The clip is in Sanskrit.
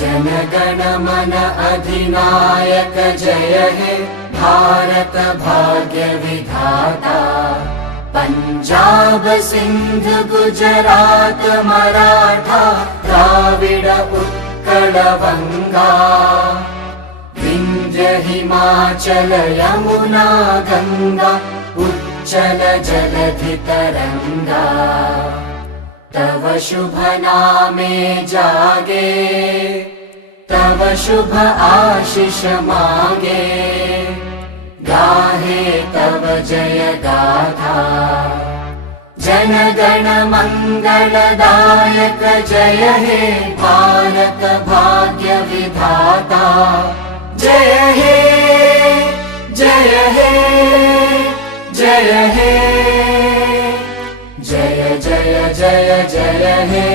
जनगण मन अधिनायक जय हे भारत भाग्य विधाता। पंजाब सिंध गुजरात मराठा द्राविड उत्कल बंगा। विंध्य हिमाचल यमुना गंगा उच्चल जलधि तरंगा। तव शुभ नामे जागे तव शुभ आशीष मागे। गाहे तव जय गाथा जनगण मंगलदायक जय हे भारत भाग्य विधाता। जय हे जय हे जय हे जय जय जय जय हे।